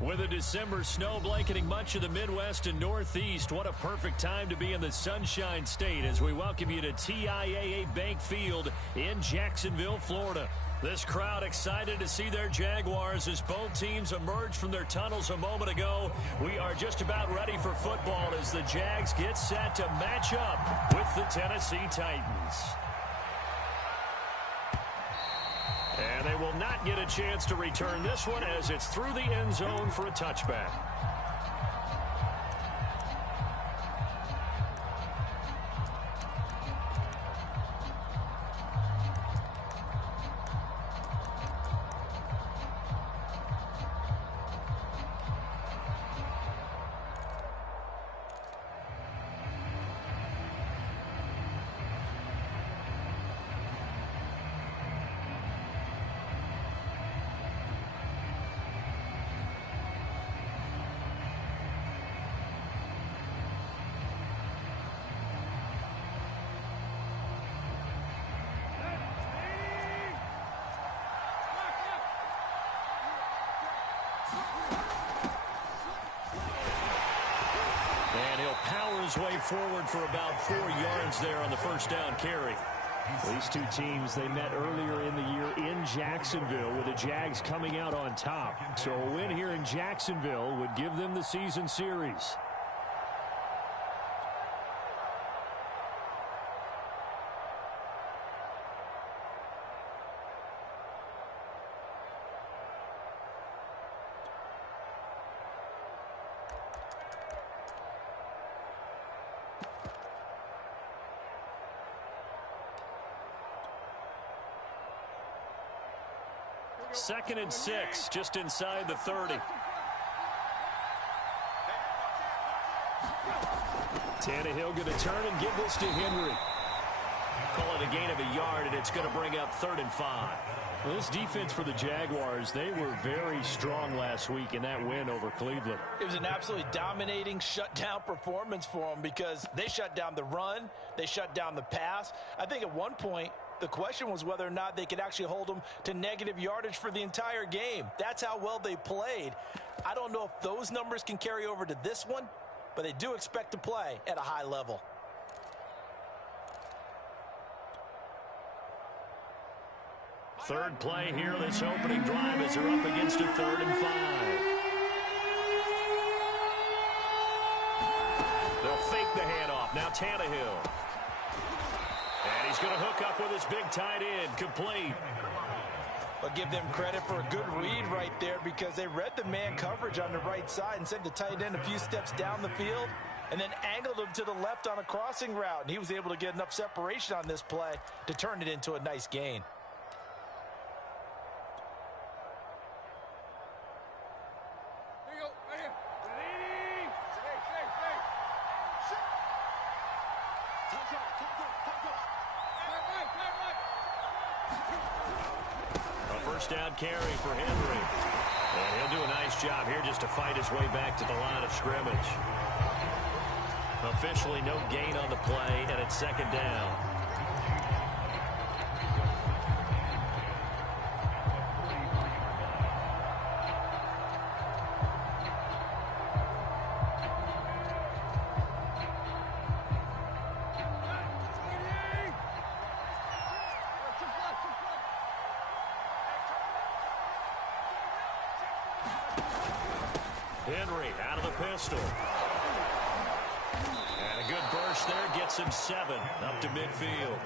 With a December snow blanketing much of the Midwest and Northeast, what a perfect time to be in the Sunshine State as we welcome you to TIAA Bank Field in Jacksonville, Florida. This crowd excited to see their Jaguars as both teams emerged from their tunnels a moment ago. We are just about ready for football as the Jags get set to match up with the Tennessee Titans. And they will not get a chance to return this one as it's through the end zone for a touchback. Way forward for about 4 yards there on the first down carry. These two teams, they met earlier in the year in Jacksonville with the Jags coming out on top. So a win here in Jacksonville would give them the season series. Second and 6, just inside the 30. Tannehill going to turn and give this to Henry. Call it a gain of a yard, and it's going to bring up 3rd and 5. Well, this defense for the Jaguars, they were very strong last week in that win over Cleveland. It was an absolutely dominating shutdown performance for them because they shut down the run, they shut down the pass. I think at one point, the question was whether or not they could actually hold them to negative yardage for the entire game. That's how well they played. I don't know if those numbers can carry over to this one, but they do expect to play at a high level. Third play here, this opening drive as they're up against a 3rd and 5. They'll fake the handoff. Now Tannehill. And he's going to hook up with his big tight end, complete. I'll give them credit for a good read right there because they read the man coverage on the right side and sent the tight end a few steps down the field and then angled him to the left on a crossing route. And he was able to get enough separation on this play to turn it into a nice gain. Down carry for Henry. And he'll do a nice job here just to fight his way back to the line of scrimmage. Officially no gain on the play, and it's 2nd down. Henry out of the pistol. And a good burst there gets him 7 up to midfield.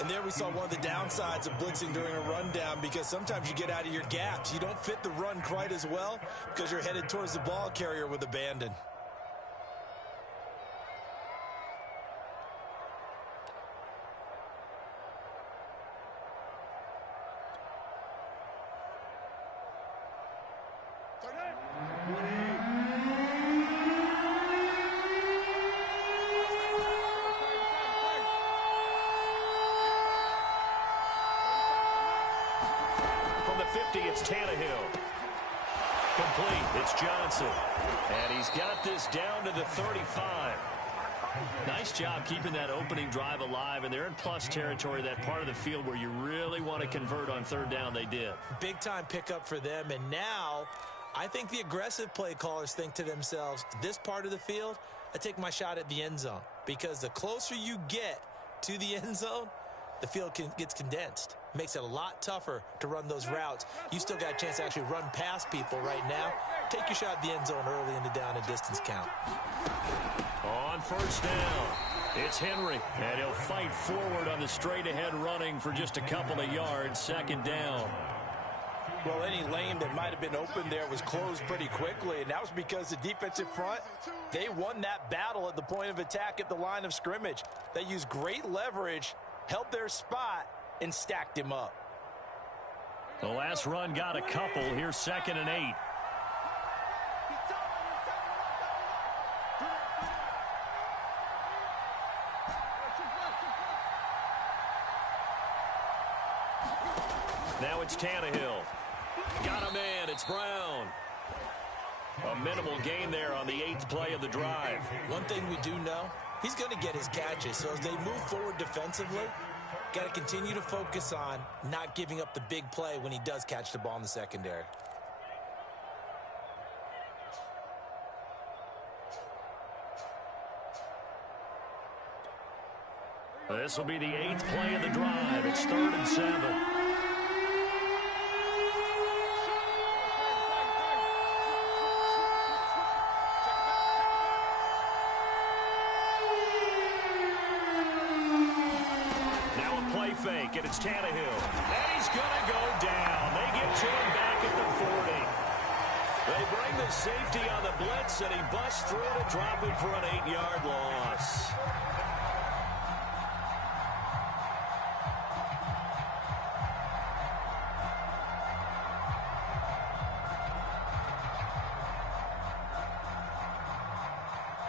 And there we saw one of the downsides of blitzing during a rundown because sometimes you get out of your gaps. You don't fit the run quite as well because you're headed towards the ball carrier with abandon. It's Tannehill. Complete. It's Johnson. And he's got this down to the 35. Nice job keeping that opening drive alive, and they're in plus territory, that part of the field where you really want to convert on 3rd down. They did. Big time pickup for them, and now I think the aggressive play callers think to themselves, this part of the field, I take my shot at the end zone. Because the closer you get to the end zone, the field gets condensed. Makes it a lot tougher to run those routes. You still got a chance to actually run past people right now. Take your shot at the end zone early in the down and distance count. On first down, it's Henry, and he'll fight forward on the straight-ahead running for just a couple of yards. Second down. Well, any lane that might have been open there was closed pretty quickly, and that was because the defensive front, they won that battle at the point of attack at the line of scrimmage. They used great leverage, held their spot, and stacked him up. The last run got a couple. Here's 2nd and 8. Now it's Tannehill. Got a man. It's Brown. A minimal gain there on the 8th play of the drive. One thing we do know, he's going to get his catches. So as they move forward defensively, got to continue to focus on not giving up the big play when he does catch the ball in the secondary. This will be the 8th play of the drive. It's 3rd and 7. Fake, and it's Tannehill. And he's going to go down. They get to him back at the 40. They bring the safety on the blitz, and he busts through to drop it for an 8-yard loss.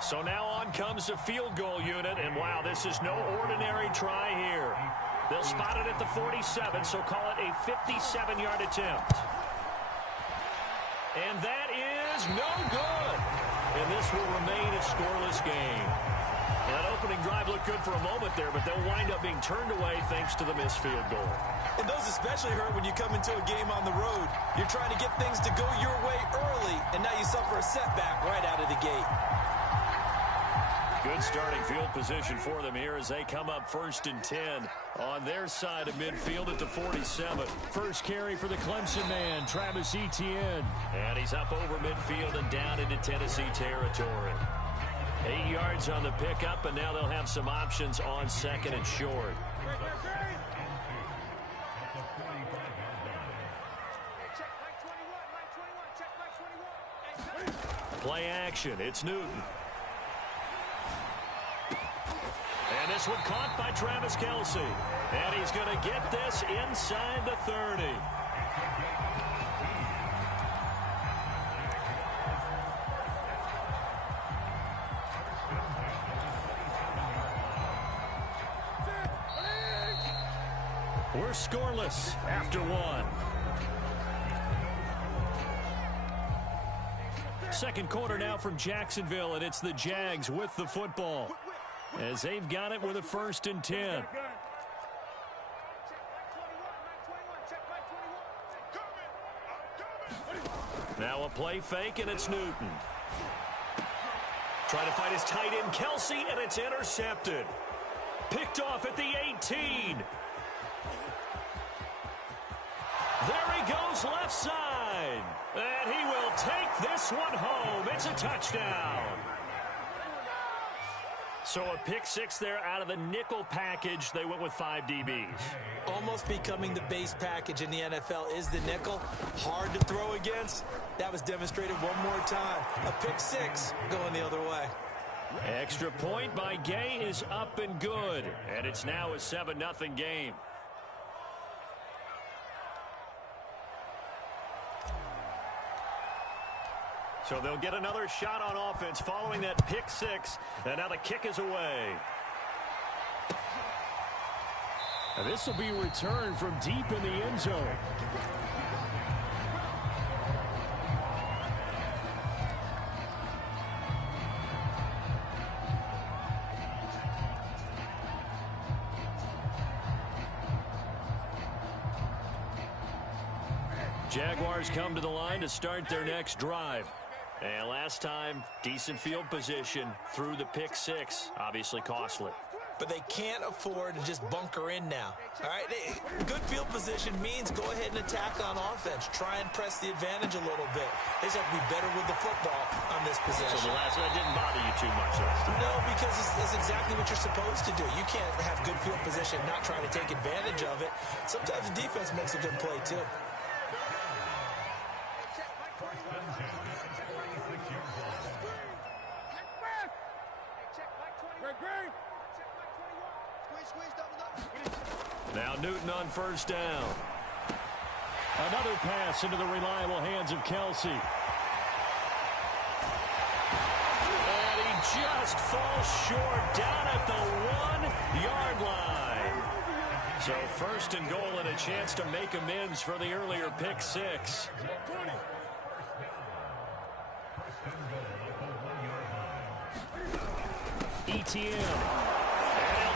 So now on comes the field goal unit, and wow, this is no ordinary try here. They'll spot it at the 47, so call it a 57-yard attempt. And that is no good. And this will remain a scoreless game. That opening drive looked good for a moment there, but they'll wind up being turned away thanks to the missed field goal. And those especially hurt when you come into a game on the road. You're trying to get things to go your way early, and now you suffer a setback right out of the gate. Good starting field position for them here as they come up 1st and 10 on their side of midfield at the 47. First carry for the Clemson man, Travis Etienne. And he's up over midfield and down into Tennessee territory. 8 yards on the pickup, and now they'll have some options on 2nd and short. Play action. It's Newton. And this one caught by Travis Kelce. And he's going to get this inside the 30. We're scoreless after one. Second quarter now from Jacksonville, and it's the Jags with the football as they've got it with a 1st and 10. Now a play fake, and it's Newton. Trying to find his tight end, Kelce, and it's intercepted. Picked off at the 18. There he goes left side. And he will take this one home. It's a touchdown. So a pick six there out of the nickel package. They went with 5 DBs. Almost becoming the base package in the NFL is the nickel. Hard to throw against. That was demonstrated one more time. A pick six going the other way. Extra point by Gay is up and good. And it's now a 7-0 game. So they'll get another shot on offense following that pick six. And now the kick is away. And this will be returned from deep in the end zone. Jaguars come to the line to start their next drive. And last time, decent field position through the pick six. Obviously costly. But they can't afford to just bunker in now. All right, good field position means go ahead and attack on offense. Try and press the advantage a little bit. They just have to be better with the football on this possession. So the last one didn't bother you too much last time? No, because it's exactly what you're supposed to do. You can't have good field position, not try to take advantage of it. Sometimes the defense makes a good play, too. Now Newton on first down. Another pass into the reliable hands of Kelsey. And he just falls short down at the 1-yard line. So first and goal and a chance to make amends for the earlier pick six. ETM.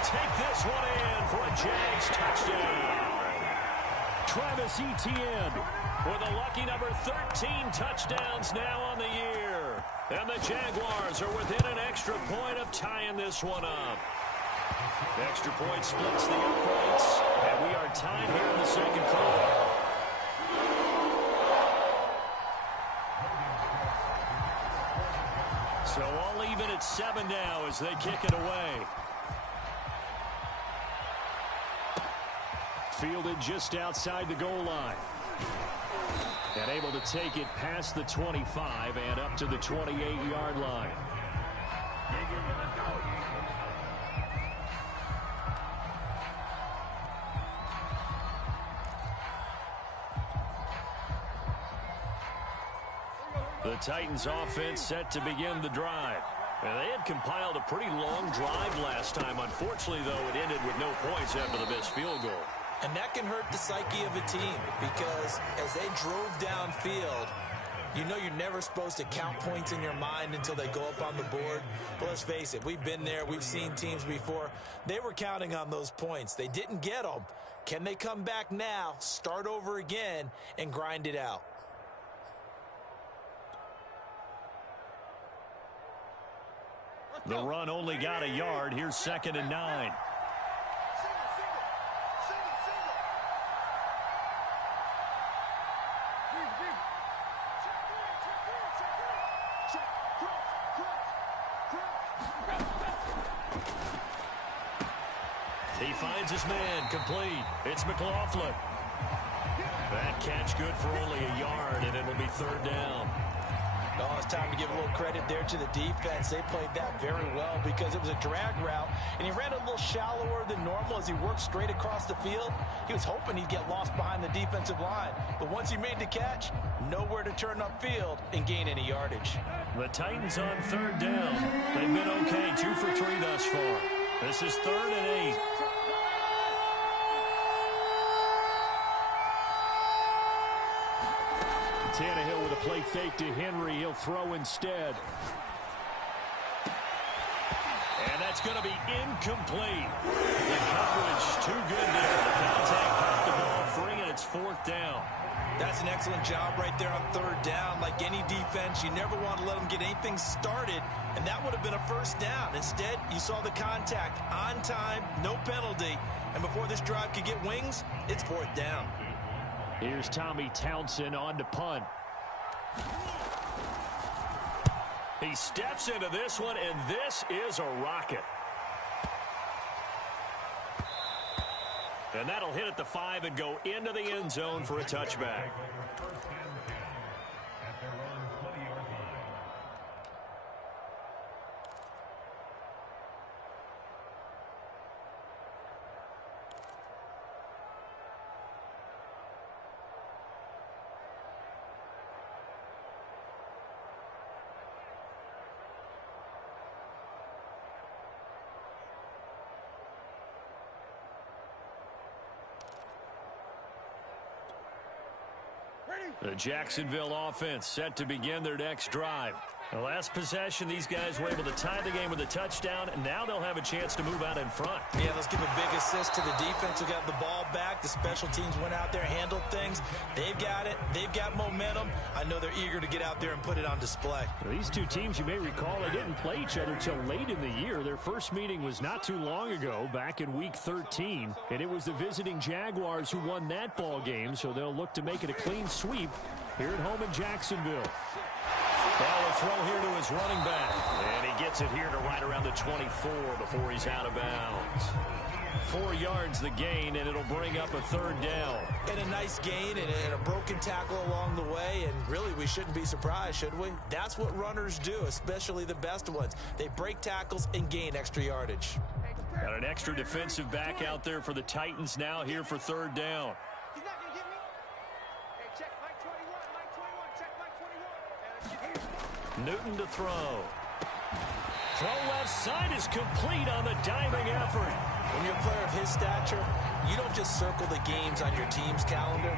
Take this one in for a Jags touchdown. Travis Etienne with a lucky number 13 touchdowns now on the year. And the Jaguars are within an extra point of tying this one up. The extra point splits the uprights, and we are tied here in the second quarter. So all even at 7 now as they kick it away. Fielded just outside the goal line. And able to take it past the 25 and up to the 28-yard line. The Titans offense set to begin the drive. And they had compiled a pretty long drive last time. Unfortunately, though, it ended with no points after the missed field goal. And that can hurt the psyche of a team because as they drove downfield, you know you're never supposed to count points in your mind until they go up on the board. But let's face it, we've been there. We've seen teams before. They were counting on those points. They didn't get them. Can they come back now, start over again, and grind it out? The run only got a yard. Here's 2nd and 9. He finds his man, complete. It's McLaughlin. That catch good for only a yard, and it'll be 3rd down. Oh, it's time to give a little credit there to the defense. They played that very well because it was a drag route, and he ran a little shallower than normal as he worked straight across the field. He was hoping he'd get lost behind the defensive line, but once he made the catch, nowhere to turn upfield and gain any yardage. The Titans on 3rd down. They've been okay, 2 for 3 thus far. This is 3rd and 8. Tannehill with a play fake to Henry. He'll throw instead. And that's going to be incomplete. The coverage too good there. The contact caught the ball free, and it's 4th down. That's an excellent job right there on 3rd down. Like any defense, you never want to let them get anything started, and that would have been a 1st down. Instead, you saw the contact on time, no penalty, and before this drive could get wings, it's 4th down. Here's Tommy Townsend on to punt. He steps into this one, and this is a rocket. And that'll hit at the 5 and go into the end zone for a touchback. The Jacksonville offense set to begin their next drive. The last possession, these guys were able to tie the game with a touchdown, and now they'll have a chance to move out in front. Yeah, let's give a big assist to the defense who got the ball back. The special teams went out there, handled things. They've got it. They've got momentum. I know they're eager to get out there and put it on display. Well, these two teams, you may recall, they didn't play each other till late in the year. Their first meeting was not too long ago, back in Week 13, and it was the visiting Jaguars who won that ball game, so they'll look to make it a clean sweep here at home in Jacksonville. Well, a throw here to his running back. And he gets it here to right around the 24 before he's out of bounds. 4 yards the gain, and it'll bring up a third down. And a nice gain and a broken tackle along the way, and really we shouldn't be surprised, should we? That's what runners do, especially the best ones. They break tackles and gain extra yardage. Got an extra defensive back out there for the Titans now here for third down. Newton to throw. Throw left side is complete on the diving effort. When you're a player of his stature, you don't just circle the games on your team's calendar.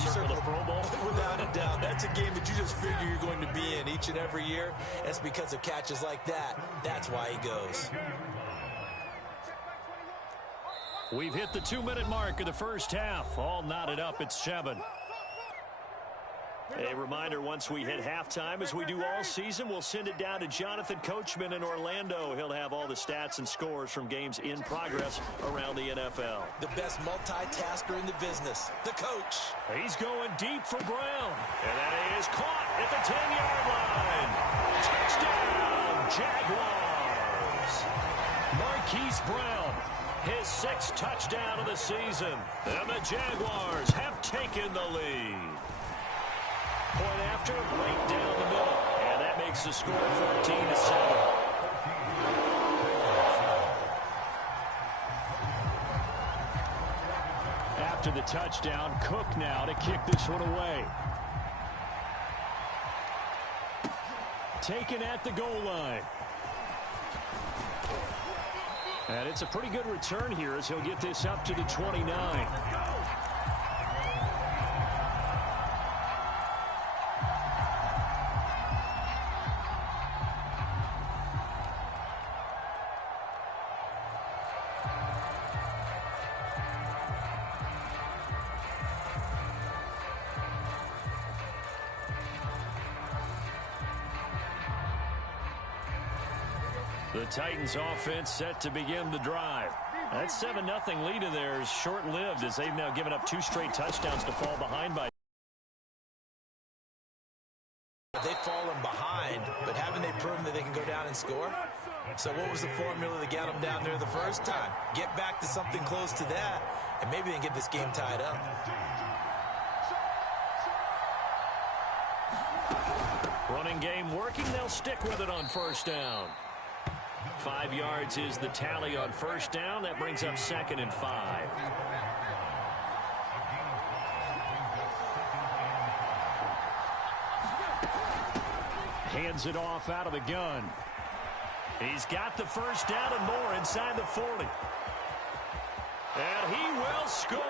You circle the Pro Bowl. Without a doubt. That's a game that you just figure you're going to be in each and every year. That's because of catches like that. That's why he goes. We've hit the 2-minute mark of the first half. All knotted up at 7. A reminder, once we hit halftime, as we do all season, we'll send it down to Jonathan Coachman in Orlando. He'll have all the stats and scores from games in progress around the NFL. The best multitasker in the business, the coach. He's going deep for Brown. And that is caught at the 10-yard line. Touchdown, Jaguars. Marquise Brown, his 6th touchdown of the season. And the Jaguars have taken the lead. Point after, right down the middle. And that makes the score 14-7. After the touchdown, Cook now to kick this one away. Taken at the goal line. And it's a pretty good return here as he'll get this up to the 29. The Titans offense set to begin the drive. That 7-0 lead of theirs is short-lived as they've now given up 2 straight touchdowns to fall behind by. They've fallen behind, but haven't they proven that they can go down and score? So what was the formula that got them down there the first time? Get back to something close to that, and maybe they can get this game tied up. Running game working. They'll stick with it on first down. 5 yards is the tally on first down. That brings up 2nd and 5. Hands it off out of the gun. He's got the first down and more inside the 40. And he will score.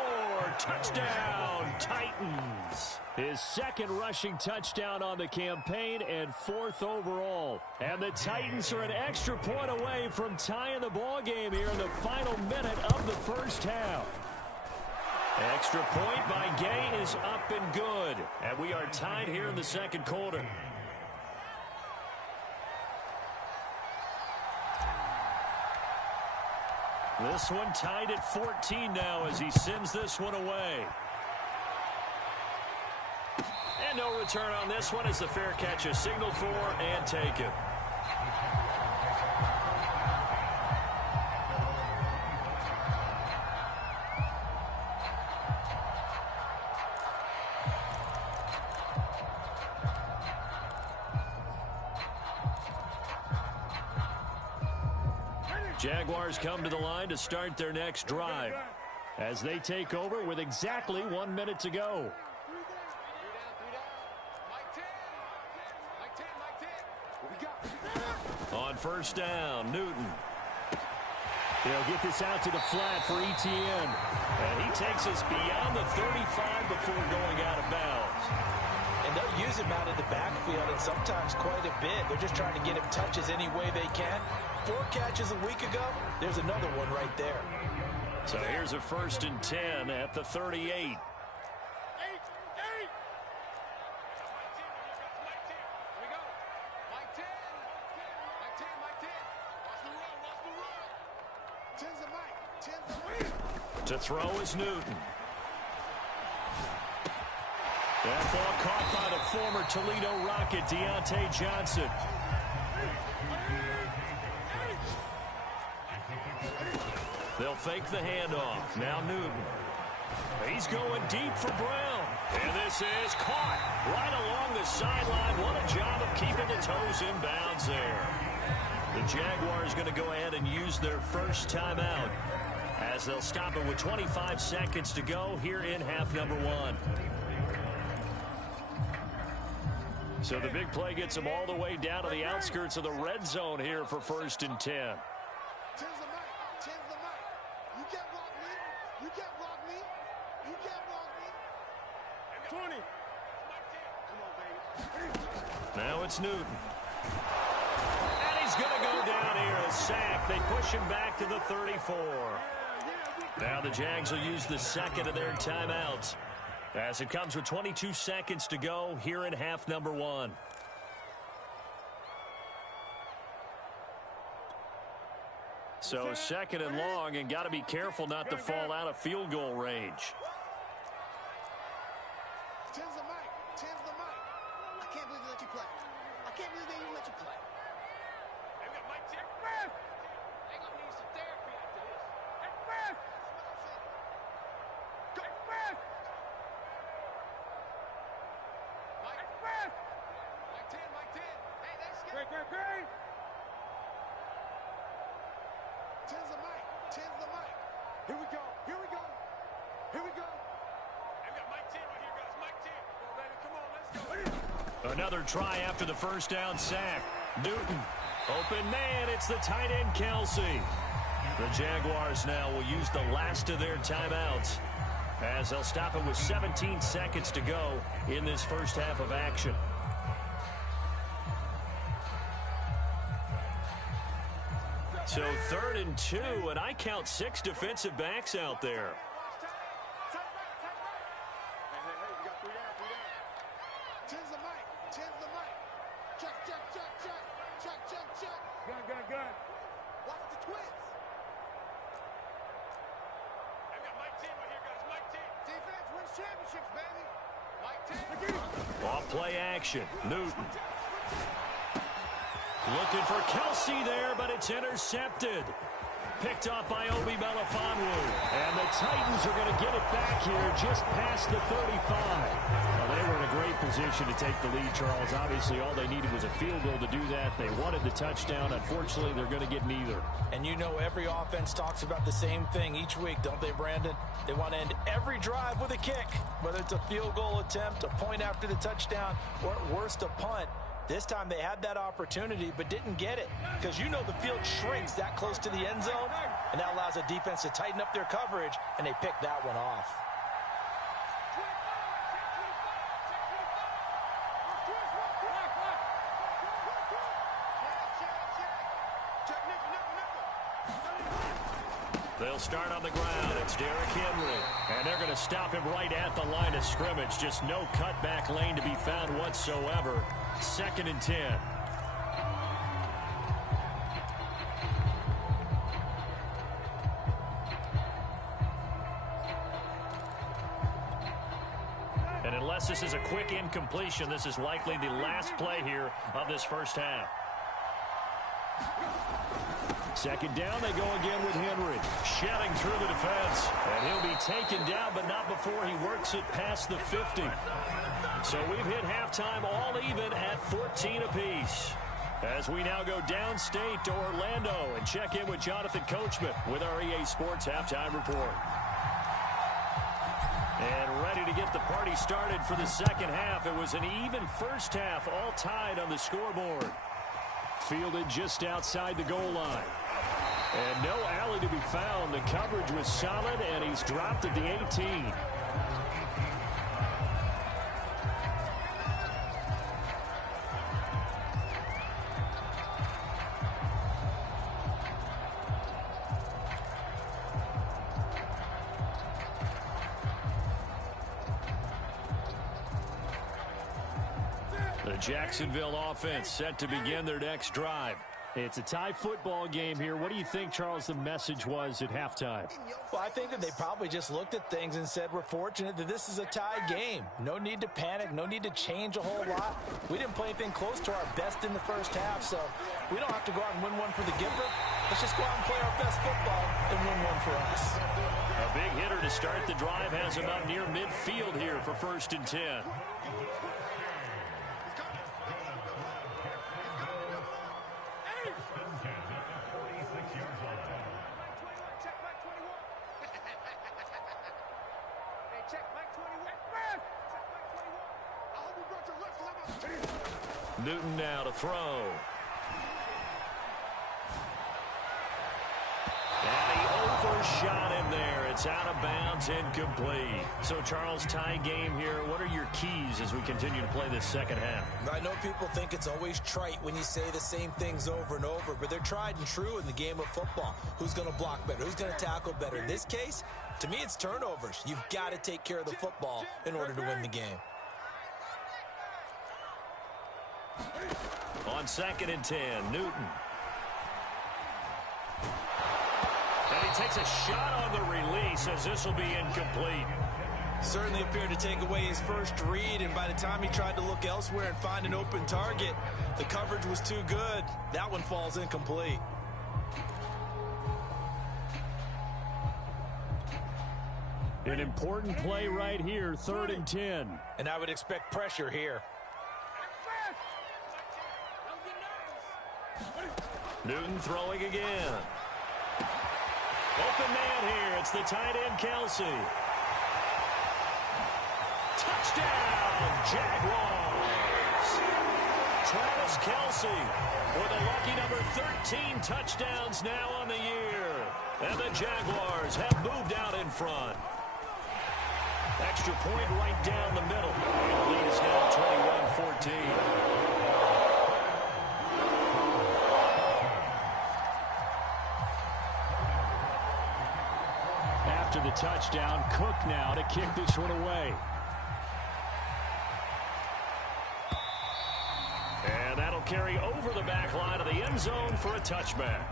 Touchdown, Titans. His 2nd rushing touchdown on the campaign and 4th overall. And the Titans are an extra point away from tying the ball game here in the final minute of the first half. Extra point by Gay is up and good. And we are tied here in the 2nd quarter. This one tied at 14 now as he sends this one away. And no return on this one as the fair catch is signaled for and taken. Jaguars come to the line to start their next drive as they take over with exactly 1 minute to go. On first down, Newton. He'll get this out to the flat for Etienne. And he takes us beyond the 35 before going out of bounds. And they'll use him out of the backfield, and sometimes quite a bit. They're just trying to get him touches any way they can. 4 catches a week ago. There's another one right there. So here's a 1st and 10 at the 38. To throw is Newton. That ball caught by the former Toledo Rocket, Deontay Johnson. They'll fake the handoff. Now Newton. He's going deep for Brown. And this is caught right along the sideline. What a job of keeping the toes in bounds there. The Jaguars going to go ahead and use their first timeout, as they'll stop it with 25 seconds to go here in half number 1. So the big play gets them all the way down to the outskirts of the red zone here for 1st and 10. Tens the mic. You can't block me. You can't block me. You can't block me. 20. Come on, baby. Now it's Newton. And he's going to go down here. A sack. They push him back to the 34. Now the Jags will use the second of their timeouts, as it comes with 22 seconds to go here in half number 1. So 2nd and long, and got to be careful not to fall out of field goal range. Tens the mic. I can't believe they let you play. I can't believe they even let you play. They got Mike Tick. They're going to need some therapy after this. Mike 10. Hey, that's good. Great. Tens the mic. Here we go. They've got Mike 10 right here, guys. Mike 10. Come on, baby. Come on, let's go. Another try after the first down sack. Newton. Open man. It's the tight end, Kelsey. The Jaguars now will use the last of their timeouts, as they'll stop it with 17 seconds to go in this first half of action. So 3rd and 2, and I count 6 defensive backs out there. Hey, you got 3 down. Tens the mic. Check. Gun. Watch the twins. I've got Mike 10 right here, guys. Mike 10. Defense wins championships, baby. Mike 10. Off play action. Newton. Looking for Kelsey there, but it's intercepted. Picked off by Obi Melifonwu. And the Titans are going to get it back here just past the 35. Well, they were in a great position to take the lead, Charles. Obviously, all they needed was a field goal to do that. They wanted the touchdown. Unfortunately, they're going to get neither. And you know every offense talks about the same thing each week, don't they, Brandon? They want to end every drive with a kick, whether it's a field goal attempt, a point after the touchdown, or at worst, a punt. This time they had that opportunity but didn't get it, because you know the field shrinks that close to the end zone, and that allows the defense to tighten up their coverage, and they picked that one off. They'll start on the ground. It's Derrick Henry. And they're going to stop him right at the line of scrimmage. Just no cutback lane to be found whatsoever. 2nd and 10. And unless this is a quick incompletion, this is likely the last play here of this first half. 2nd down, they go again with Henry. Shedding through the defense. And he'll be taken down, but not before he works it past the 50. So we've hit halftime all even at 14 apiece, as we now go downstate to Orlando and check in with Jonathan Coachman with our EA Sports Halftime Report. And ready to get the party started for the second half. It was an even first half, all tied on the scoreboard. Fielded just outside the goal line. And no alley to be found. The coverage was solid, and he's dropped at the 18. The Jacksonville offense set to begin their next drive. It's a tie football game here. What do you think, Charles, the message was at halftime? Well, I think that they probably just looked at things and said, we're fortunate that this is a tie game. No need to panic. No need to change a whole lot. We didn't play anything close to our best in the first half, so we don't have to go out and win one for the giver. Let's just go out and play our best football and win one for us. A big hitter to start the drive has him out near midfield here for 1st and 10. Newton now to throw. And he overshot him there. It's out of bounds, incomplete. So, Charles, tie game here. What are your keys as we continue to play this second half? I know people think it's always trite when you say the same things over and over, but they're tried and true in the game of football. Who's going to block better? Who's going to tackle better? In this case, to me, it's turnovers. You've got to take care of the football in order to win the game. On 2nd and 10, Newton. And he takes a shot on the release as this will be incomplete. Certainly appeared to take away his first read, and by the time he tried to look elsewhere and find an open target, the coverage was too good. That one falls incomplete. An important play right here, 3rd and 10. And I would expect pressure here. Newton throwing again. Open man here. It's the tight end, Kelsey. Touchdown, Jaguars. Travis Kelsey with a lucky number 13 touchdowns now on the year. And the Jaguars have moved out in front. Extra point right down the middle. The lead is now 21-14. After the touchdown, Cook now to kick this one away. And that'll carry over the back line of the end zone for a touchback.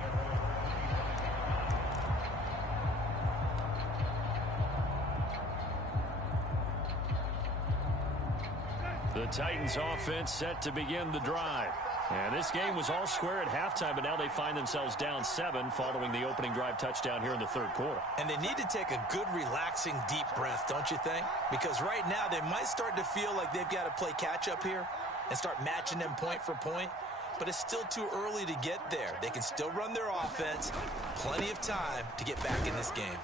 The Titans offense set to begin the drive. And this game was all square at halftime, but now they find themselves down 7 following the opening drive touchdown here in the 3rd quarter. And they need to take a good, relaxing, deep breath, don't you think? Because right now they might start to feel like they've got to play catch-up here and start matching them point for point. But it's still too early to get there. They can still run their offense. Plenty of time to get back in this game.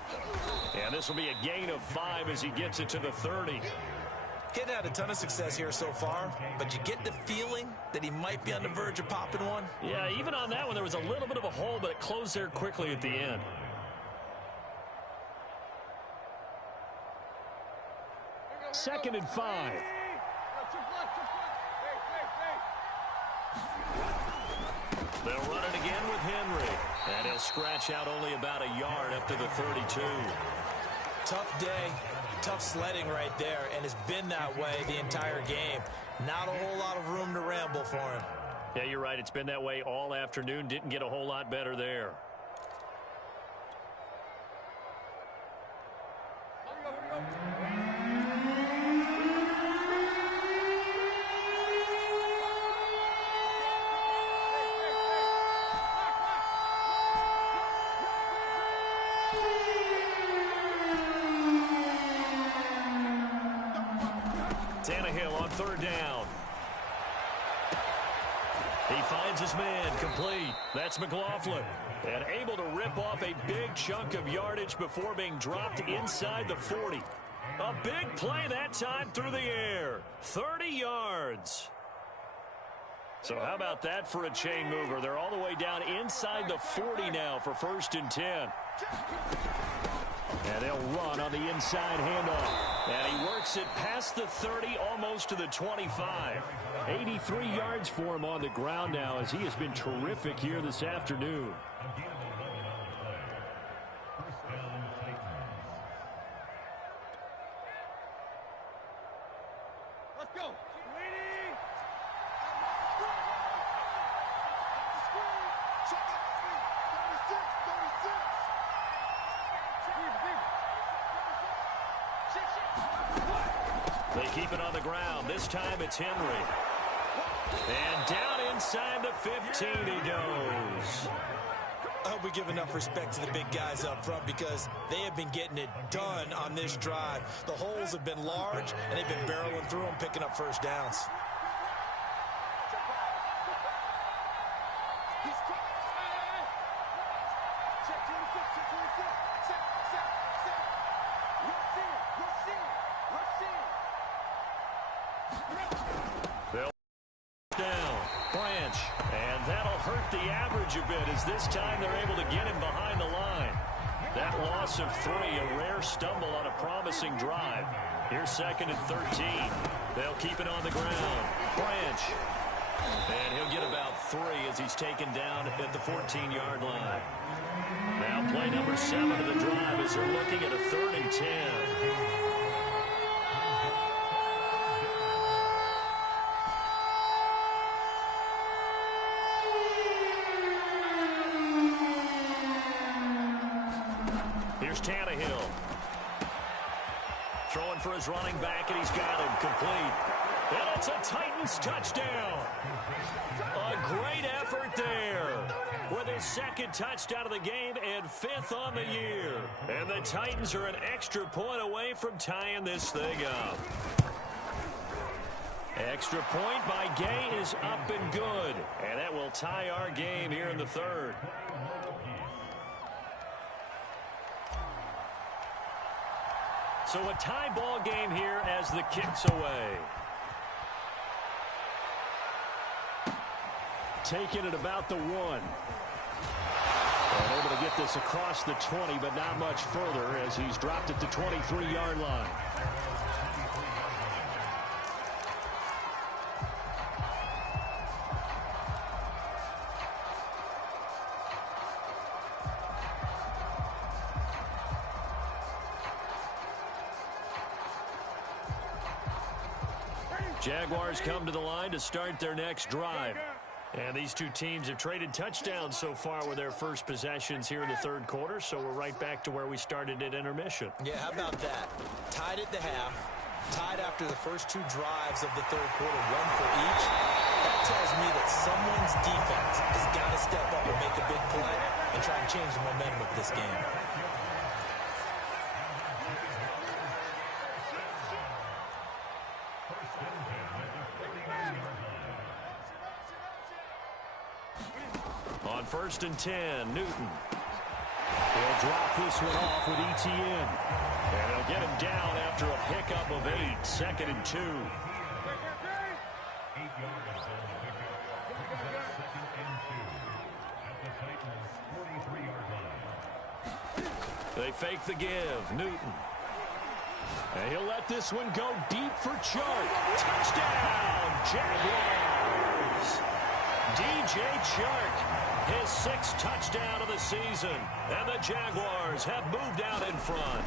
And this will be a gain of 5 as he gets it to the 30. He hadn't had a ton of success here so far, but you get the feeling that he might be on the verge of popping one. Yeah, even on that one, there was a little bit of a hole, but it closed there quickly at the end. Second and 5. They'll run it again with Henry. And he'll scratch out only about a yard up to the 32. Tough day. Tough sledding right there, and it's been that way the entire game. Not a whole lot of room to ramble for him. Yeah, you're right. It's been that way all afternoon. Didn't get a whole lot better there. On 3rd down. He finds his man complete. That's McLaughlin. And able to rip off a big chunk of yardage before being dropped inside the 40. A big play that time through the air. 30 yards. So how about that for a chain mover? They're all the way down inside the 40 now for 1st and 10. And they'll run on the inside handoff. And he works it past the 30, almost to the 25. 83 yards for him on the ground now, as he has been terrific here this afternoon. Let's go. keep it on the ground. This time it's Henry. And down inside the 15 he goes. I hope we give enough respect to the big guys up front because they have been getting it done on this drive. The holes have been large, and they've been barreling through them, picking up first downs. The average a bit as this time they're able to get him behind the line. That loss of 3, a rare stumble on a promising drive. Here's 2nd and 13. They'll keep it on the ground. Branch. And he'll get about 3 as he's taken down at the 14-yard line. Now play number 7 of the drive as they're looking at a 3rd and 10. Throwing for his running back, and he's got him complete. And it's a Titans touchdown. A great effort there with his 2nd touchdown of the game and 5th on the year. And the Titans are an extra point away from tying this thing up. Extra point by Gay is up and good. And that will tie our game here in the 3rd. So a tie ball game here as the kick's away. Taking it about the 1. And able to get this across the 20, but not much further as he's dropped at the 23-yard line. Jaguars come to the line to start their next drive. And these two teams have traded touchdowns so far with their first possessions here in the 3rd quarter, so we're right back to where we started at intermission. Yeah, how about that? Tied at the half, tied after the first 2 drives of the 3rd quarter, 1 for each. That tells me that someone's defense has got to step up and make a big play and try and change the momentum of this game. On 1st and 10, Newton. He'll drop this one off with Etienne. And he'll get him down after a pickup of 8, 2nd and 2. They fake the give. Newton. And he'll let this one go deep for Chark. Touchdown, Jaguars. DJ Chark, his 6th touchdown of the season. And the Jaguars have moved out in front.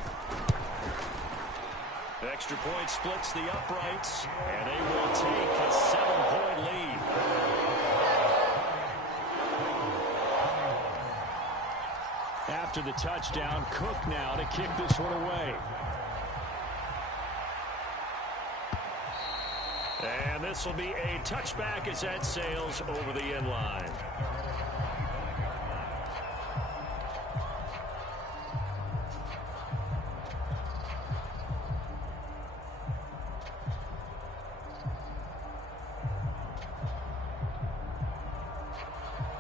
Extra point splits the uprights, and they will take a 7-point lead. After the touchdown, Cook now to kick this one away. And this will be a touchback as that sails over the end line.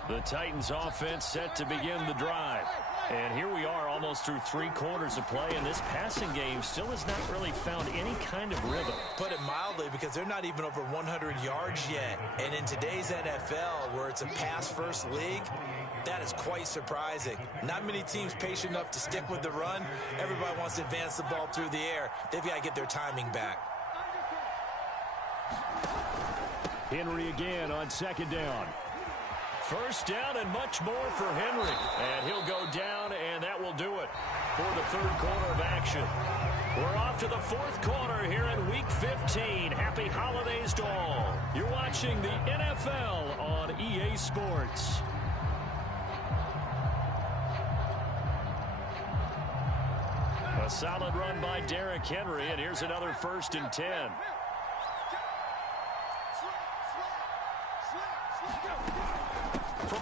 The Titans offense set to begin the drive. And here we are almost through 3 quarters of play, and this passing game still has not really found any kind of rhythm. Put it mildly, because they're not even over 100 yards yet. And in today's NFL, where it's a pass-first league, that is quite surprising. Not many teams patient enough to stick with the run. Everybody wants to advance the ball through the air. They've got to get their timing back. Henry again on 2nd down. First down and much more for Henry. And he'll go down, and that will do it for the 3rd quarter of action. We're off to the 4th quarter here in Week 15. Happy holidays to all. You're watching the NFL on EA Sports. A solid run by Derrick Henry, and here's another 1st and 10.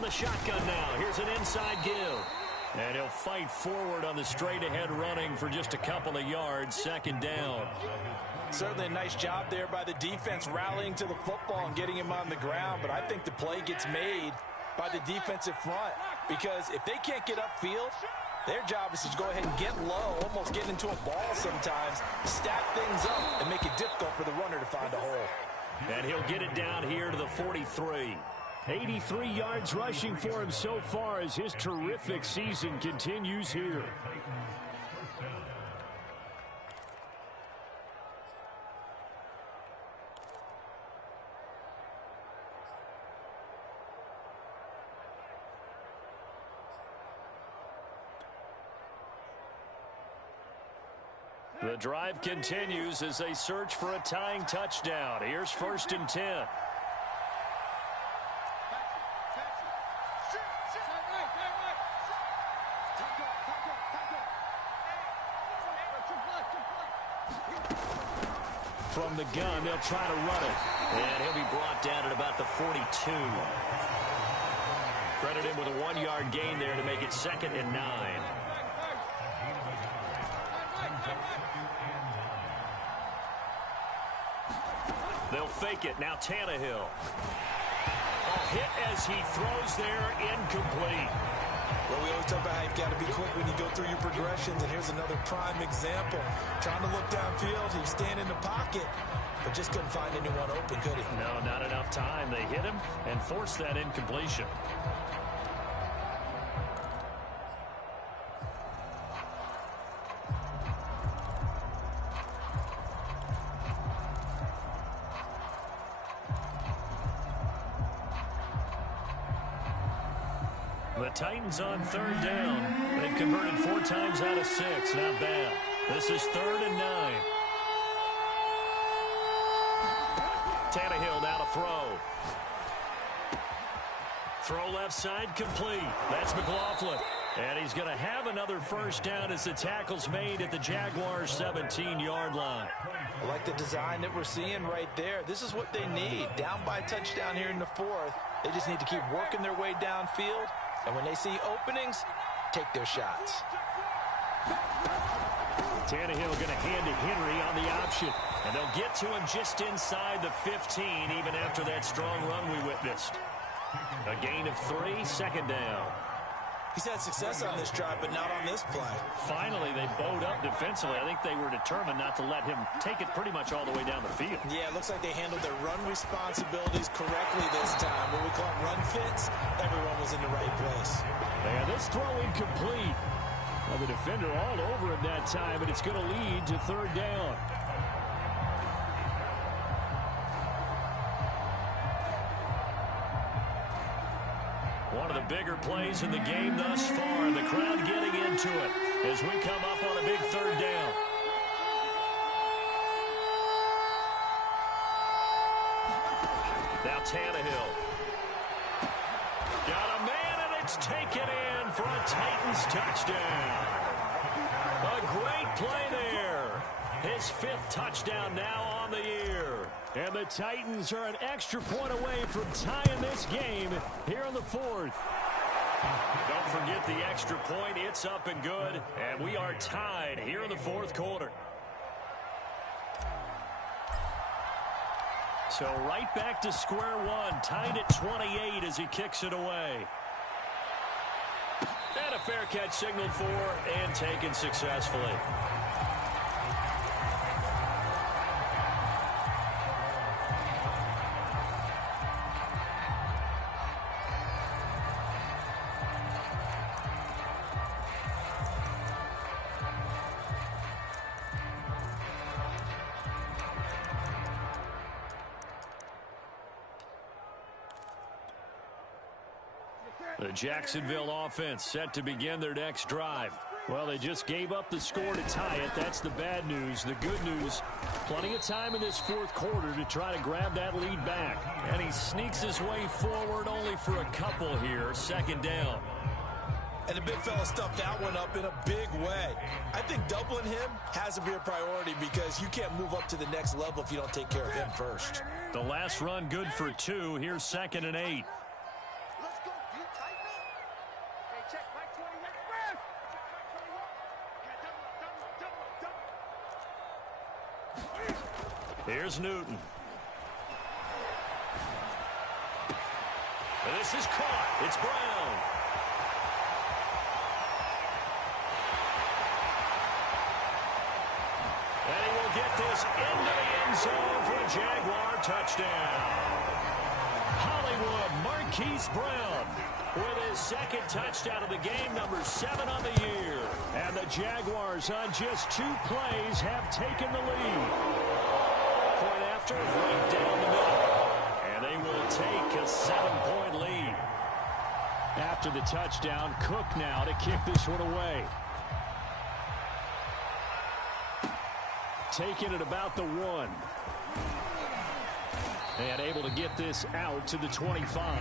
the shotgun now. Here's an inside give. And he'll fight forward on the straight-ahead running for just a couple of yards. Second down. Certainly a nice job there by the defense rallying to the football and getting him on the ground. But I think the play gets made by the defensive front, because if they can't get upfield, their job is to go ahead and get low, almost get into a ball sometimes, stack things up, and make it difficult for the runner to find a hole. And he'll get it down here to the 43. 83 yards rushing for him so far as his terrific season continues here. The drive continues as they search for a tying touchdown. Here's 1st and 10. From the gun, they'll try to run it. And he'll be brought down at about the 42. Credit him with a 1-yard gain there to make it 2nd and 9. They'll fake it. Now Tannehill. Hit as he throws there, incomplete. Well, we always talk about how you've got to be quick when you go through your progressions, and here's another prime example. Trying to look downfield, he was staying in the pocket, but just couldn't find anyone open, could he? No, not enough time. They hit him and forced that incompletion. The Titans on 3rd down. They've converted 4 times out of 6. Not bad. This is 3rd and 9. Tannehill now to throw. Throw left side complete. That's McLaughlin. And he's going to have another first down as the tackle's made at the Jaguars' 17-yard line. I like the design that we're seeing right there. This is what they need. Down by a touchdown here in the 4th. They just need to keep working their way downfield. And when they see openings, take their shots. Tannehill going to hand to Henry on the option. And they'll get to him just inside the 15, even after that strong run we witnessed. A gain of 3, 2nd down. He's had success on this drive, but not on this play. Finally, they bowed up defensively. I think they were determined not to let him take it pretty much all the way down the field. Yeah, it looks like they handled their run responsibilities correctly this time. What we call run fits, everyone was in the right place. And this throw incomplete. Well, the defender all over him that time, and it's going to lead to 3rd down. One of the bigger plays in the game thus far. The crowd getting into it as we come up on a big 3rd down. Now Tannehill. Got a man, and it's taken in for a Titans touchdown. A great play there. His 5th touchdown now on the year. And the Titans are an extra point away from tying this game here in the 4th. Don't forget the extra point. It's up and good. And we are tied here in the 4th quarter. So right back to square one. Tied at 28 as he kicks it away. And a fair catch signaled for and taken successfully. The Jacksonville offense set to begin their next drive. Well, they just gave up the score to tie it. That's the bad news. The good news, plenty of time in this 4th quarter to try to grab that lead back. And he sneaks his way forward only for a couple here. 2nd down. And the big fella stuffed that one up in a big way. I think doubling him has to be a priority because you can't move up to the next level if you don't take care of him first. The last run good for 2. Here's 2nd and 8. Let's go, you Titans. Here's Newton. And this is caught. It's Brown. And he will get this into the end zone for a Jaguar touchdown. Hollywood Marquise Brown with his second touchdown of the game, number 7 on the year. And the Jaguars on just 2 plays have taken the lead. Point after, right down the middle. And they will take a 7-point lead. After the touchdown, Cook now to kick this one away. Taking it about the 1. And able to get this out to the 25.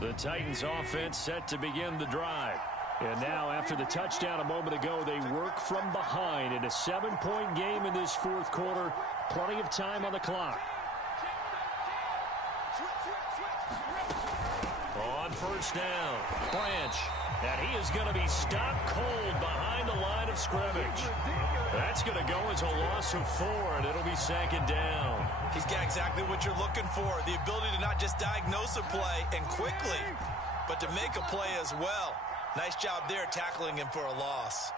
The Titans offense set to begin the drive. And now, after the touchdown a moment ago, they work from behind in a 7-point game in this fourth quarter. Plenty of time on the clock. On first down, Branch. And he is going to be stopped cold behind the line of scrimmage. That's going to go as a loss of 4, and it'll be second down. He's got exactly what you're looking for, the ability to not just diagnose a play and quickly, but to make a play as well. Nice job there tackling him for a loss.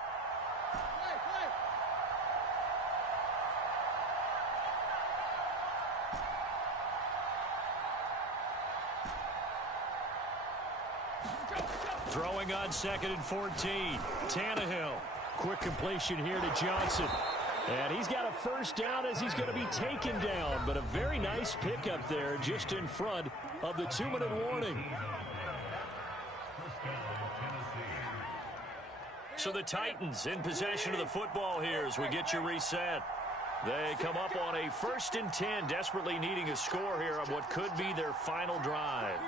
Throwing on 2nd and 14. Tannehill. Quick completion here to Johnson. And he's got a first down as he's going to be taken down. But a very nice pickup there just in front of the 2-minute warning. So the Titans in possession of the football here as we get you reset. They come up on a 1st and 10, desperately needing a score here on what could be their final drive.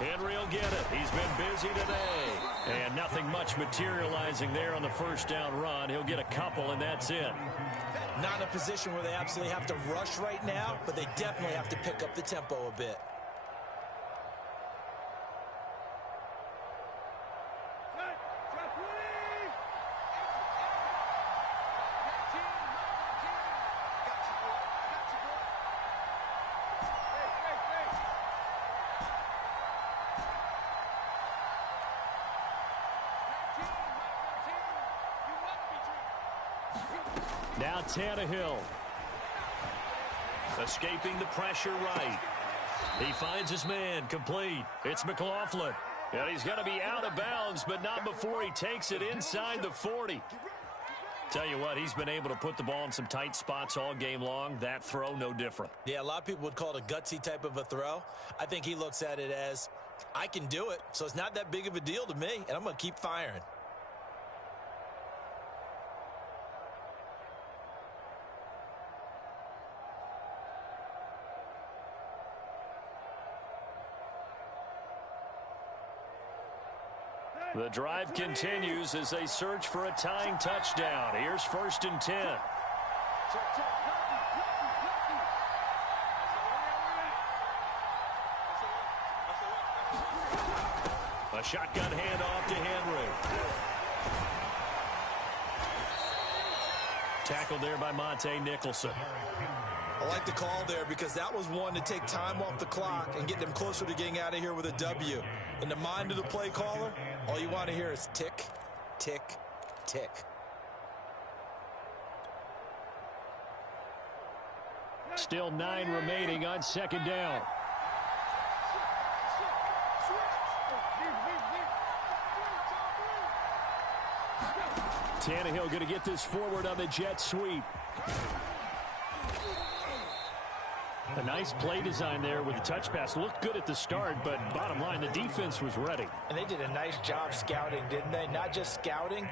Henry will get it. He's been busy today. And nothing much materializing there on the first down run. He'll get a couple, and that's it. Not in a position where they absolutely have to rush right now, but they definitely have to pick up the tempo a bit. Now Tannehill. Escaping the pressure right. He finds his man complete. It's McLaughlin. And he's going to be out of bounds, but not before he takes it inside the 40. Tell you what, he's been able to put the ball in some tight spots all game long. That throw, no different. Yeah, a lot of people would call it a gutsy type of a throw. I think he looks at it as, I can do it, so it's not that big of a deal to me, and I'm going to keep firing. The drive continues as they search for a tying touchdown. Here's 1st and 10. A shotgun handoff to Henry. Tackled there by Monte Nicholson. I like the call there because that was one to take time off the clock and get them closer to getting out of here with a W. In the mind of the play caller, all you want to hear is tick, tick, tick. Still 9 remaining on 2nd down. Tannehill going to get this forward on the jet sweep. A nice play design there with the touch pass. Looked good at the start, but bottom line, the defense was ready. And they did a nice job scouting, didn't they? Not just scouting,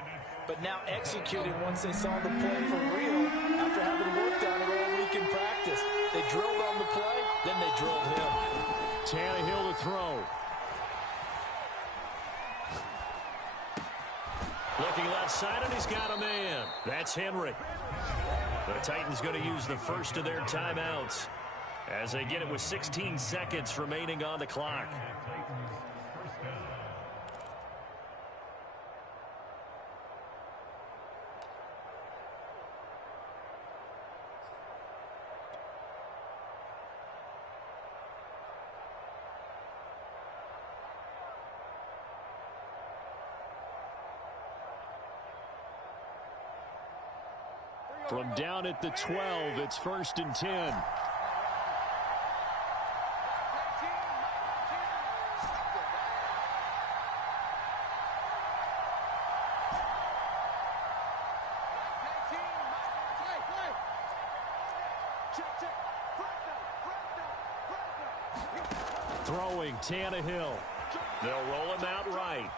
but now executing once they saw the play for real after having worked on it all week in practice. They drilled on the play, then they drilled him. Tannehill to throw. Looking left side, and he's got a man. That's Henry. The Titans going to use the first of their timeouts as they get it with 16 seconds remaining on the clock. From down at the 12, it's 1st and 10. Throwing Tannehill. They'll roll him out right.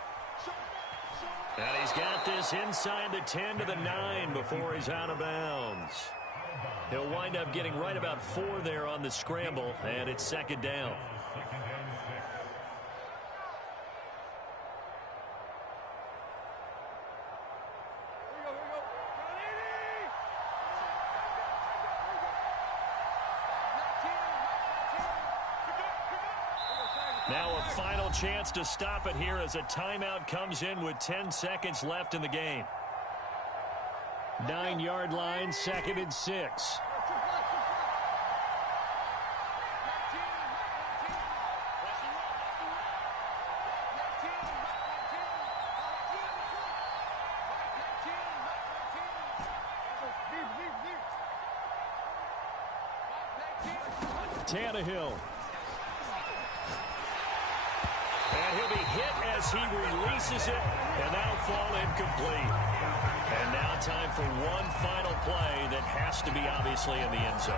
And he's got this inside the 10 to the 9 before he's out of bounds. He'll wind up getting right about 4 there on the scramble, and it's 2nd down. Now a final chance to stop it here as a timeout comes in with 10 seconds left in the game. 9-yard line, 2nd and 6. Tannehill. And he'll be hit as he releases it, and that'll fall incomplete. And now time for one final play that has to be obviously in the end zone.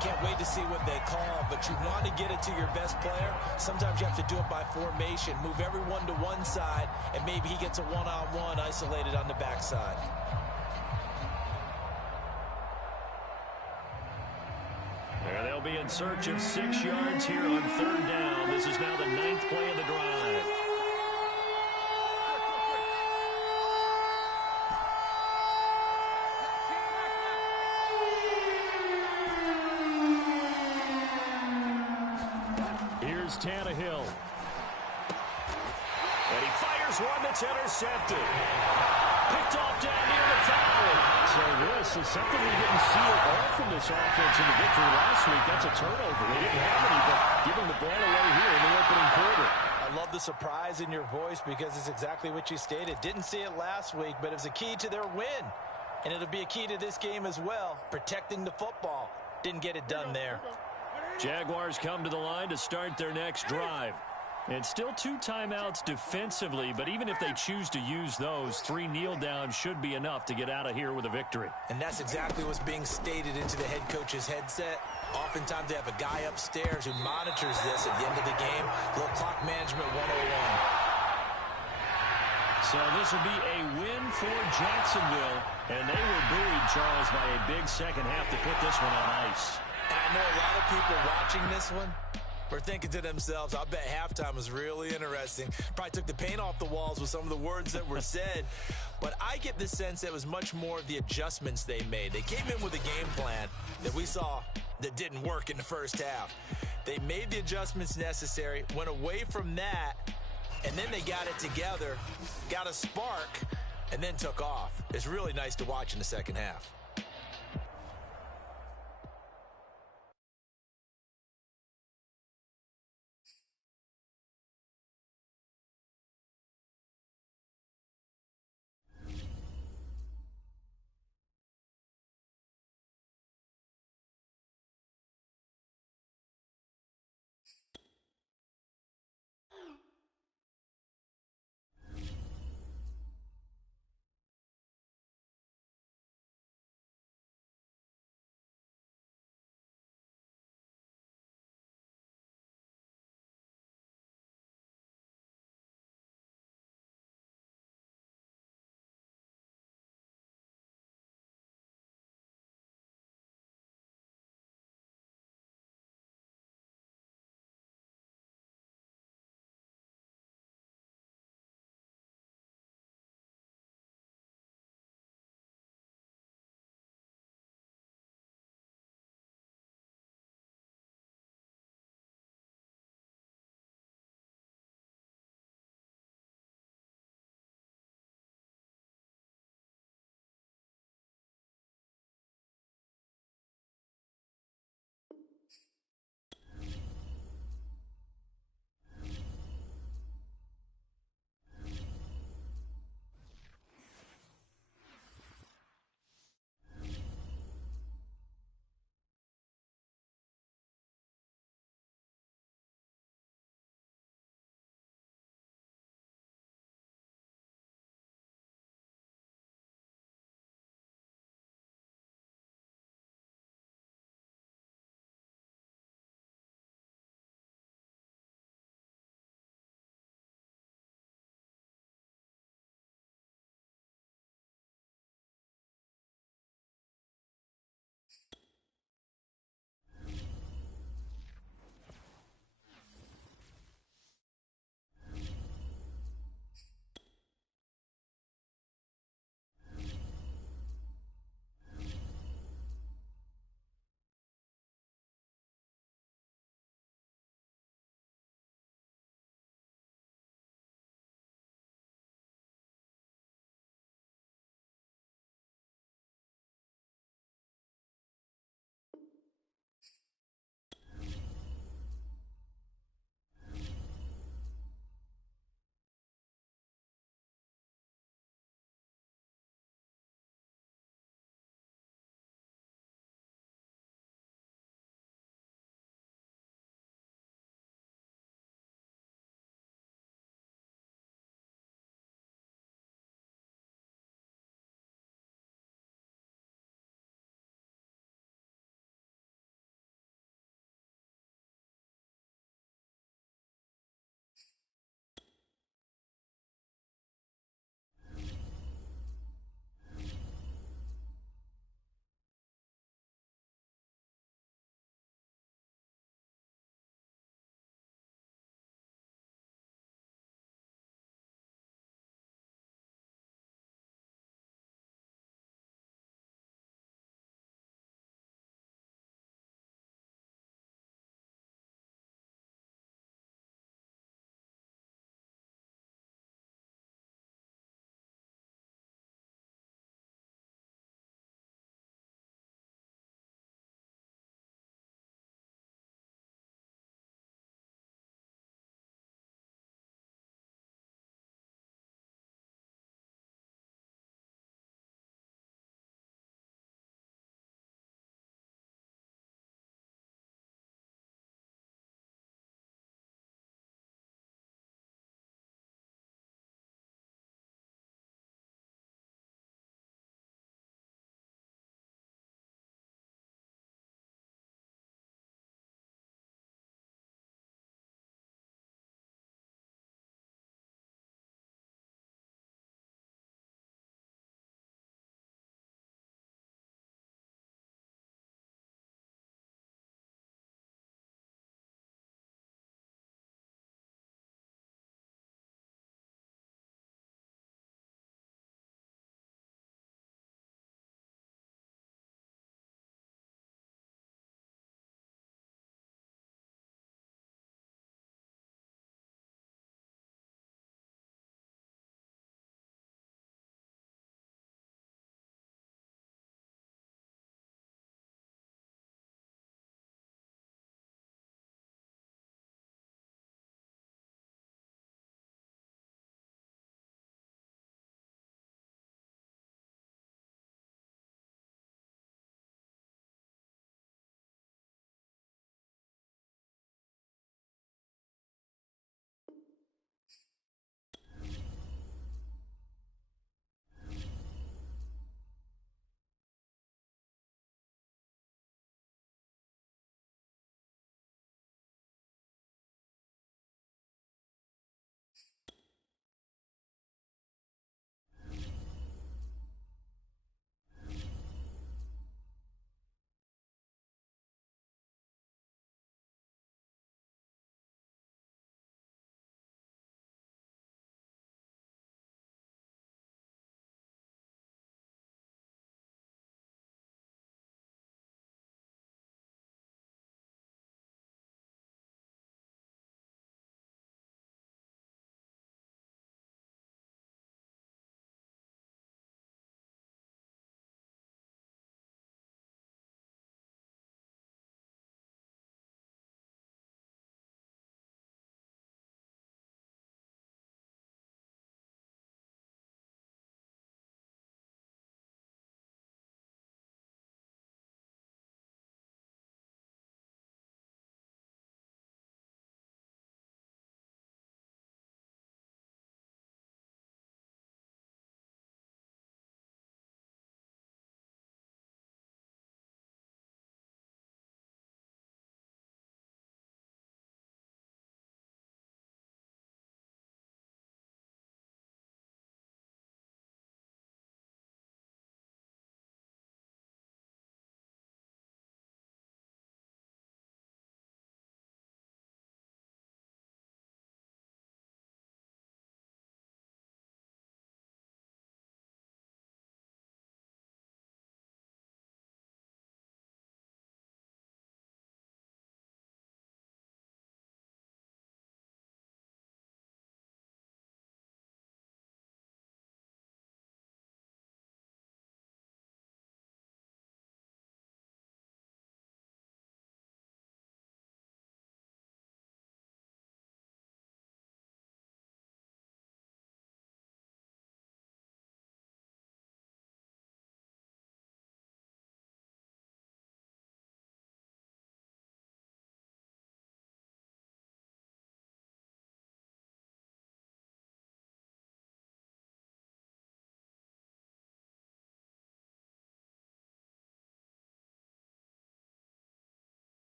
Can't wait to see what they call, but you want to get it to your best player. Sometimes you have to do it by formation. Move everyone to one side, and maybe he gets a one-on-one isolated on the backside. And they'll be in search of 6 yards here on 3rd down. This is now the 9th play of the drive. Here's Tannehill. And he fires one that's intercepted. Picked off down near the foul. So this is something we didn't see at all from this offense in the victory last week. That's a turnover. They didn't have any, but giving the ball away here in the opening quarter. I love the surprise in your voice because it's exactly what you stated. Didn't see it last week, but it was a key to their win. And it'll be a key to this game as well, protecting the football. Didn't get it done there. Jaguars come to the line to start their next drive. And still 2 timeouts defensively, but even if they choose to use those, 3 kneel downs should be enough to get out of here with a victory. And that's exactly what's being stated into the head coach's headset. Oftentimes they have a guy upstairs who monitors this at the end of the game. Little clock management 101. So this will be a win for Jacksonville, and they were buoyed, Charles, by a big second half to put this one on ice. And I know a lot of people watching this one were thinking to themselves, I bet halftime was really interesting. Probably took the paint off the walls with some of the words that were said. But I get the sense that it was much more of the adjustments they made. They came in with a game plan that we saw that didn't work in the first half. They made the adjustments necessary, went away from that, and then they got it together, got a spark, and then took off. It's really nice to watch in the second half.